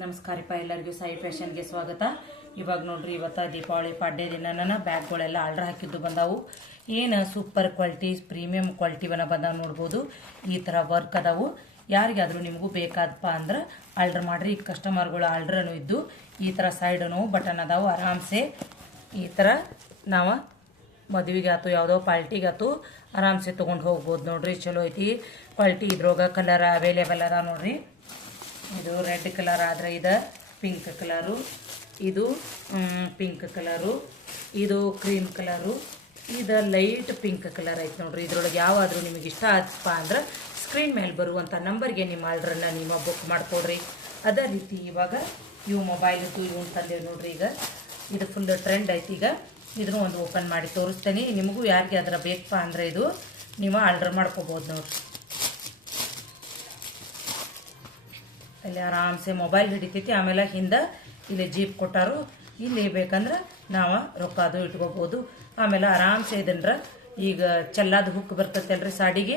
ನಮಸ್ಕಾರಪ್ಪ, ಎಲ್ಲರಿಗೂ ಸಾಯಿ ಫ್ಯಾಷನ್ಗೆ ಸ್ವಾಗತ. ಇವಾಗ ನೋಡ್ರಿ, ಇವತ್ತು ದೀಪಾವಳಿ ಪಾಡ್ಯ ದಿನ. ಬ್ಯಾಗ್ಗಳೆಲ್ಲ ಆರ್ಡ್ರ್ ಹಾಕಿದ್ದು ಬಂದಾವು. ಏನು ಸೂಪರ್ ಕ್ವಾಲಿಟಿ ಪ್ರೀಮಿಯಂ ಕ್ವಾಲಿಟಿವನ್ನ ಬಂದಾವ ನೋಡ್ಬೋದು. ಈ ಥರ ವರ್ಕ್ ಅದಾವು. ಯಾರಿಗಾದರೂ ನಿಮಗೂ ಬೇಕಾದಪ್ಪ ಅಂದ್ರೆ ಆರ್ಡ್ರ್ ಮಾಡ್ರಿ. ಕಸ್ಟಮರ್ಗಳು ಆರ್ಡ್ರನು ಇದ್ದು ಈ ಥರ ಸೈಡನು ಬಟನ್ ಅದಾವು ಆರಾಮ್ಸೆ. ಈ ಥರ ನಾವು ಮದುವೆಗೆ ಆತು ಯಾವುದೋ ಪಾರ್ಟಿಗೆ ಆತು ಆರಾಮ್ಸೆ ತೊಗೊಂಡು ಹೋಗ್ಬೋದು ನೋಡ್ರಿ. ಚಲೋ ಐತಿ. ಕ್ವಾಲಿಟಿ ಇದ್ರೊಳಗೆ ಕಲರ್ ಅವೈಲೇಬಲ್ ಅದ ನೋಡ್ರಿ. ಇದು ರೆಡ್ ಕಲರ್ ಆದರೆ ಇದು ಪಿಂಕ್ ಕಲರು, ಇದು ಪಿಂಕ್ ಕಲರು, ಇದು ಕ್ರೀಮ್ ಕಲರು, ಇದು ಲೈಟ್ ಪಿಂಕ್ ಕಲರ್ ಐತೆ ನೋಡ್ರಿ. ಇದ್ರೊಳಗೆ ಯಾವಾದರೂ ನಿಮಗೆ ಇಷ್ಟ ಆದಪ್ಪ ಅಂದ್ರೆ ಸ್ಕ್ರೀನ್ ಮೇಲೆ ಬರುವಂಥ ನಂಬರ್ಗೆ ನಿಮ್ಮ ಆರ್ಡ್ರನ್ನ ನಿಮ್ಮ ಬುಕ್ ಮಾಡ್ಕೊಡ್ರಿ. ಅದೇ ರೀತಿ ಇವಾಗ ಇವು ಮೊಬೈಲ್ದು ಇವು ತಂದೇವು ನೋಡ್ರಿ ಈಗ. ಇದು ಫುಲ್ ಟ್ರೆಂಡ್ ಐತಿ ಈಗ. ಇದನ್ನು ಒಂದು ಓಪನ್ ಮಾಡಿ ತೋರಿಸ್ತೇನೆ. ನಿಮಗೂ ಯಾರಿಗೆ ಅದರ ಬೇಕಪ್ಪ ಅಂದರೆ ಇದು ನೀವು ಆರ್ಡ್ರ್ ಮಾಡ್ಕೋಬೋದು ನೋಡ್ರಿ. ಇಲ್ಲಿ ಆರಾಮ್ಸೆ ಮೊಬೈಲ್ ಹಿಡಿತೈತಿ. ಆಮೇಲೆ ಹಿಂದೆ ಇಲ್ಲಿ ಜೀಪ್ ಕೊಟ್ಟಾರು. ಇಲ್ಲಿ ಬೇಕಂದ್ರೆ ನಾವು ರೊಕ್ಕ ಅದು ಇಟ್ಕೋಬೋದು. ಆಮೇಲೆ ಆರಾಮ್ಸೆ ಇದನ್ರ ಈಗ ಚೆಲ್ಲಾದ ಹುಕ್ ಬರ್ತೈತಲ್ರಿ ಸಾಡಿಗೆ.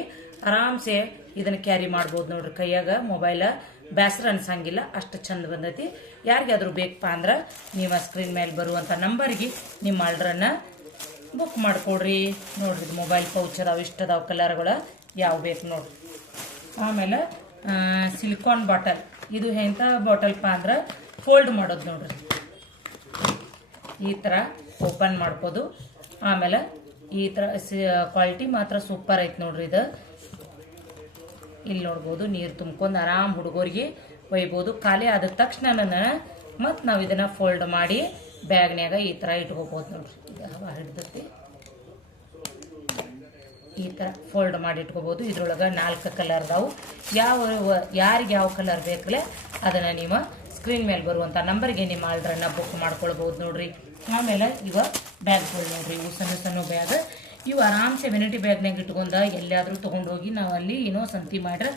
ಆರಾಮ್ಸೆ ಇದನ್ನ ಕ್ಯಾರಿ ಮಾಡ್ಬೋದು ನೋಡ್ರಿ ಕೈಯಾಗ. ಮೊಬೈಲ ಬ್ಯಾಸರ ಅನ್ಸಂಗಿಲ್ಲ, ಅಷ್ಟು ಚಂದ ಬಂದೈತಿ. ಯಾರಿಗಾದ್ರೂ ಬೇಕಪ್ಪ ಅಂದ್ರೆ ನೀವು ಸ್ಕ್ರೀನ್ ಮೇಲೆ ಬರುವಂಥ ನಂಬರ್ಗೆ ನಿಮ್ಮ ಆರ್ಡ್ರನ್ನ ಬುಕ್ ಮಾಡಿಕೊಡ್ರಿ. ನೋಡ್ರಿ ಮೊಬೈಲ್ ಪೌಚ್ ಅದಾವೆ, ಇಷ್ಟ ಅದಾವ ಕಲರ್ಗಳು ಯಾವ ಬೇಕು ನೋಡ್ರಿ. ಆಮೇಲೆ ಸಿಲಿಕಾನ್ ಬಾಟಲ್ ಇದು ಎಂಥ ಬಾಟಲ್ಪ ಅಂದ್ರೆ ಫೋಲ್ಡ್ ಮಾಡೋದು ನೋಡ್ರಿ. ಈ ಥರ ಓಪನ್ ಮಾಡ್ಬೋದು. ಆಮೇಲೆ ಈ ಥರ ಕ್ವಾಲಿಟಿ ಮಾತ್ರ ಸೂಪರ್ ಐತೆ ನೋಡ್ರಿ ಇದು. ಇಲ್ಲಿ ನೋಡ್ಬೋದು ನೀರು ತುಂಬ್ಕೊಂಡು ಆರಾಮ್ ಹುಡುಗರಿಗೆ ಒಯ್ಬೋದು. ಖಾಲಿ ಆದ ತಕ್ಷಣ ಮತ್ತು ನಾವು ಇದನ್ನು ಫೋಲ್ಡ್ ಮಾಡಿ ಬ್ಯಾಗ್ನ್ಯಾಗ ಈ ಥರ ಇಟ್ಕೋಬೋದು ನೋಡ್ರಿ. ಈ ಥರ ಫೋಲ್ಡ್ ಮಾಡಿ ಇಟ್ಕೋಬೋದು ಇದ್ರೊಳಗೆ ನಾಲ್ಕು ಕಲರ್ ಅದಾವು. ಯಾವ, ಯಾರಿಗೆ ಯಾವ ಕಲರ್ ಬೇಕಲ್ಲ ಅದನ್ನು ನೀವು ಸ್ಕ್ರೀನ್ ಮೇಲೆ ಬರುವಂಥ ನಂಬರ್ಗೆ ನಿಮ್ಮ ಆರ್ಡ್ರನ್ನ ಬುಕ್ ಮಾಡ್ಕೊಳ್ಬೋದು ನೋಡ್ರಿ. ಆಮೇಲೆ ಇವ ಬ್ಯಾಗ್ಗಳು ನೋಡ್ರಿ. ಇವು ಸಣ್ಣ ಸಣ್ಣ ಬ್ಯಾಗ್ ಇವು ಆರಾಮ್ಸೆ ವೆನಿಟಿ ಬ್ಯಾಗ್ನಾಗ ಇಟ್ಕೊಂಡ ಎಲ್ಲಿಯಾದರೂ ತೊಗೊಂಡೋಗಿ ನಾವು ಅಲ್ಲಿ ಏನೋ ಸಂತಿ ಮಾಡ್ರೆ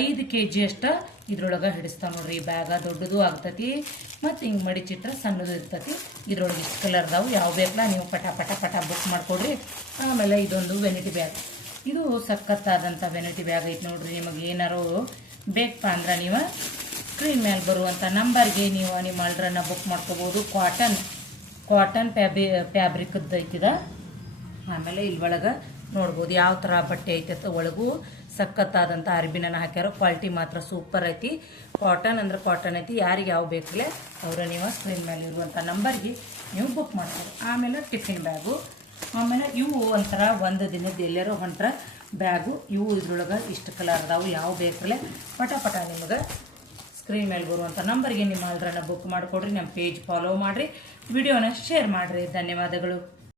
ಐದು ಕೆ ಜಿ ಅಷ್ಟ ಇದ್ರೊಳಗೆ ಹಿಡಿಸ್ತಾವೆ ನೋಡ್ರಿ. ಬ್ಯಾಗ ದೊಡ್ಡದು ಆಗ್ತತಿ, ಮತ್ತು ಹಿಂಗೆ ಮಡಿಚಿಟ್ರೆ ಸಣ್ಣದು ಇರ್ತತಿ. ಇದ್ರೊಳಗೆ ಇಷ್ಟು ಕಲರ್ ಅದಾವು ಯಾವ ಬೇಕಲ್ಲ ನೀವು ಪಟ ಪಟ ಪಟ ಬುಕ್ ಮಾಡಿಕೊಡ್ರಿ. ಆಮೇಲೆ ಇದೊಂದು ವೆನಿಟಿ ಬ್ಯಾಗ್ ಇದು ಸಖತ್ತಾದಂಥ ವೆನಿಟಿ ಬ್ಯಾಗ್ ಐತೆ ನೋಡ್ರಿ. ನಿಮಗೆ ಏನಾರು ಬೇಕಪ್ಪ ಅಂದ್ರೆ ನೀವು ಸ್ಕ್ರೀನ್ ಮೇಲೆ ಬರುವಂಥ ನಂಬರ್ಗೆ ನೀವು ನಿಮ್ಮ ಆರ್ಡ್ರನ್ನ ಬುಕ್ ಮಾಡ್ಕೋಬೋದು. ಕಾಟನ್ ಕಾಟನ್ ಫ್ಯಾಬ್ರಿ ಫ್ಯಾಬ್ರಿಕದ್ದು ಐತಿದ ಆಮೇಲೆ ಇಲ್ಲಿ ಒಳಗೆ ನೋಡ್ಬೋದು ಯಾವ ಥರ ಬಟ್ಟೆ ಐತೆ ಒಳಗೂ ಸಖತ್ತಾದಂಥ ಅರ್ಬಿನ ಹಾಕ್ಯಾರ. ಕ್ವಾಲಿಟಿ ಮಾತ್ರ ಸೂಪರ್ ಐತಿ. ಕಾಟನ್ ಅಂದ್ರೆ ಕಾಟನ್ ಐತಿ. ಯಾರಿಗೆ ಯಾವ ಬೇಕಲೆ ಅವರ ನೀವು ಸ್ಕ್ರೀನ್ ಮೇಲೆ ಇರುವಂಥ ನಂಬರ್ಗೆ ನೀವು ಬುಕ್ ಮಾಡ್ಬೋದು ಆಮೇಲೆ ಟಿಫಿನ್ ಬ್ಯಾಗು ಆಮೇಲೆ ಇವು ಒಂಥರ ಒಂದು ದಿನದ ಎಲ್ಲರೂ ಹೊಂಟ್ರ ಬ್ಯಾಗು ಇವು ಇದ್ರೊಳಗೆ ಇಷ್ಟು ಕಲರ್ ಅದಾವು. ಯಾವ ಬೇಕಲೆ ಪಟ ಪಟ ನಿಮಗೆ ಸ್ಕ್ರೀನ್ ಮೇಲೆ ಬರುವಂಥ ನಂಬರ್ಗೆ ನಿಮ್ಮ ಅದರನ್ನು ಬುಕ್ ಮಾಡಿಕೊಡ್ರಿ. ನಮ್ಮ ಪೇಜ್ ಫಾಲೋ ಮಾಡಿರಿ. ವಿಡಿಯೋನ ಶೇರ್ ಮಾಡಿರಿ. ಧನ್ಯವಾದಗಳು.